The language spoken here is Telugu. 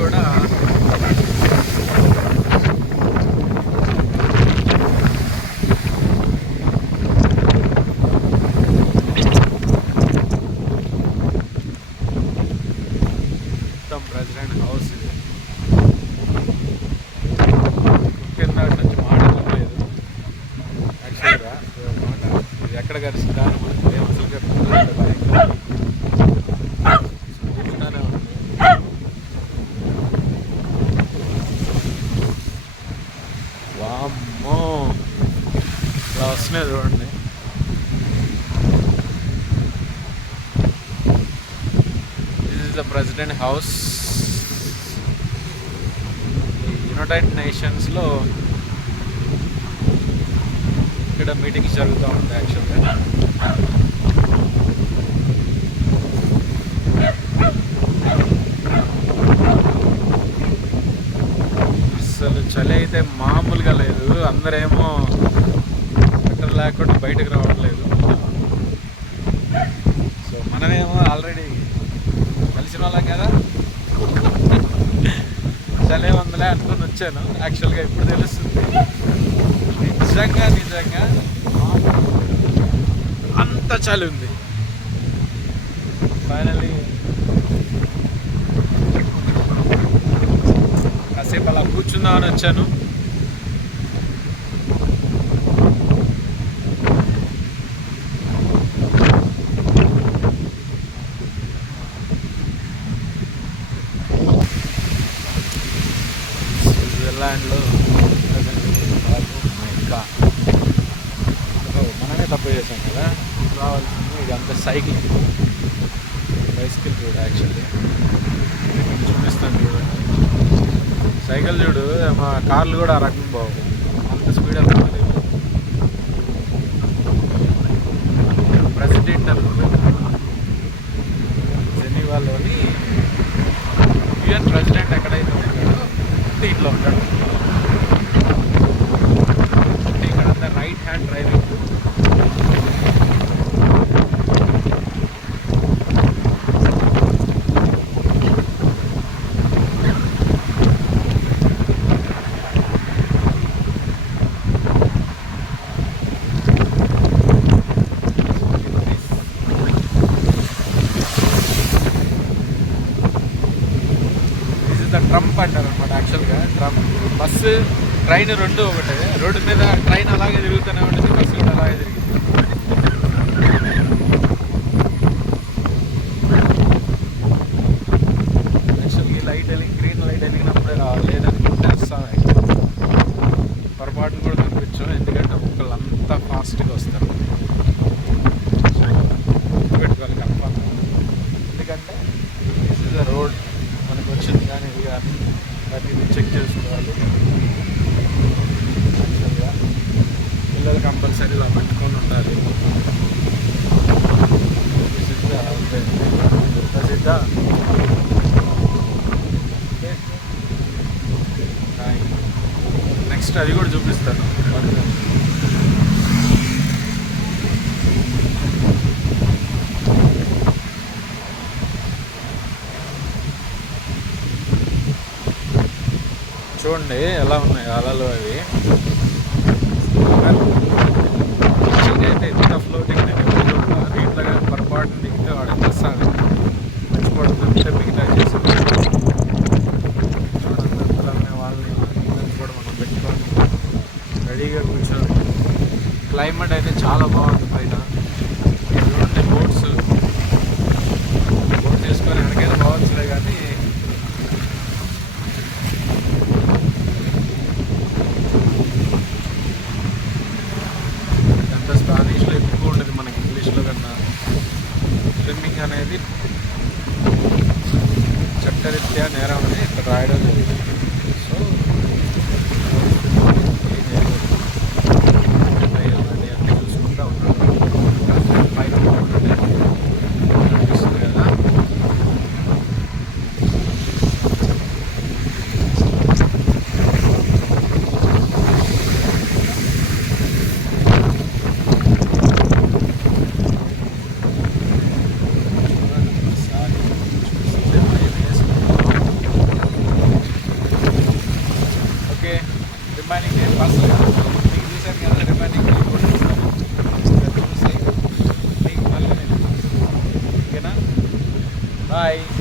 కూడా మొత్తం ప్రెసిడెంట్ హౌస్ ఇది. కింద నుంచి మాటలు లేదు యాక్చువల్గా మాట ఇది ఎక్కడ కలిసిందా మేము అసలు చూస్తానే ఉంది. వామ్మో ఇలా వస్తున్నాయి చూడండి. This is the president house. United నేషన్స్లో ఇక్కడ మీటింగ్స్ జరుగుతూ ఉంటాయి యాక్చువల్గా. అసలు చలి అయితే మామూలుగా లేదు. అందరేమో ఎక్కడ లేకుండా బయటకు రావట్లేదు. సో మనమేమో ఆల్రెడీ కలిసిన వాళ్ళం కదా, చలే వందలే అనుకుని వచ్చాను. యాక్చువల్గా ఇప్పుడు తెలుస్తుంది నిజంగా అంత చలి ఉంది. ఫైనలీ కాసేపు అలా కూర్చుందామని వచ్చాను. స్విట్జర్లాండ్లో మనమే తప్పు చేసాం కదా, రావాల్సింది ఇదంతా సైకిల్ బైసికల్ రోడ్. యాక్చువల్లీ చూపిస్తాను చూడండి. సైకిల్ చూడు, మా కార్లు కూడా ఆ రకం బాగు, అంత స్పీడ్ వెళ్తున్నారు. ప్రెసిడెంట్ జెనీవాలోని యుఎన్ ప్రెసిడెంట్ ఎక్కడైతే ఉంటాడో దీంట్లో ఉంటాడు. ఇక్కడ రైట్ హ్యాండ్ డ్రైవింగ్. ట్రంప్ అంటారు అనమాట యాక్చువల్గా. ట్రంప్ బస్సు ట్రైన్ రెండు ఒకటే. రోడ్డు మీద ట్రైన్ అలాగే తిరుగుతూనే ఉంటుంది, బస్సు కూడా అలాగే తిరిగింది. యాక్చువల్గా ఈ లైట్ వెలిగి గ్రీన్ లైట్ వెలిగినప్పుడే రావాలి, లేదనుకుంటే వస్తాను. పొరపాటును కూడా కనిపించాం, ఎందుకంటే ఒక్కళ్ళు అంతా ఫాస్ట్గా వస్తారు. పెట్టుకోవాలి కన్ఫర్మ్, ఎందుకంటే దిస్ ఇస్ ద రోడ్ మనకు వచ్చింది. కానీ ఇది కానీ ప్రతిదీ చెక్ చేసుకోవాలి. యాక్చువల్గా పిల్లలు కంపల్సరీ ఇలా పెట్టుకొని ఉండాలి. ప్రసిద్ధ నెక్స్ట్ అది కూడా చూపిస్తాను. చూడండి ఎలా ఉన్నాయి అలలు అవి. అయితే ఇంత ఫ్లోటింగ్ దీంట్లో కానీ పొరపాటున దిగితే వాడు ఎంత వస్తాడు, మర్చిపోతుంటే మిగతా చేసి చూడండి వాళ్ళని కూడా మనం పెట్టుకొని రెడీగా కూర్చొని. క్లైమేట్ అయితే చాలా బాగుంది పైన. చూడండి బోట్ తీసుకొని ఎక్కడికైనా బాగుంచులే, కానీ స్పానిష్లో ఎక్కువ ఉండదు మనకి ఇంగ్లీష్లో కన్నా. స్విమ్మింగ్ అనేది చట్టరీత్యా నేరం అని ఇక్కడ రాయడం జరిగింది. సో అన్నీ చూసుకుంటూ ఉన్నాను. పైన బాగుంటుంది అనిపిస్తుంది కదా. బాయ్.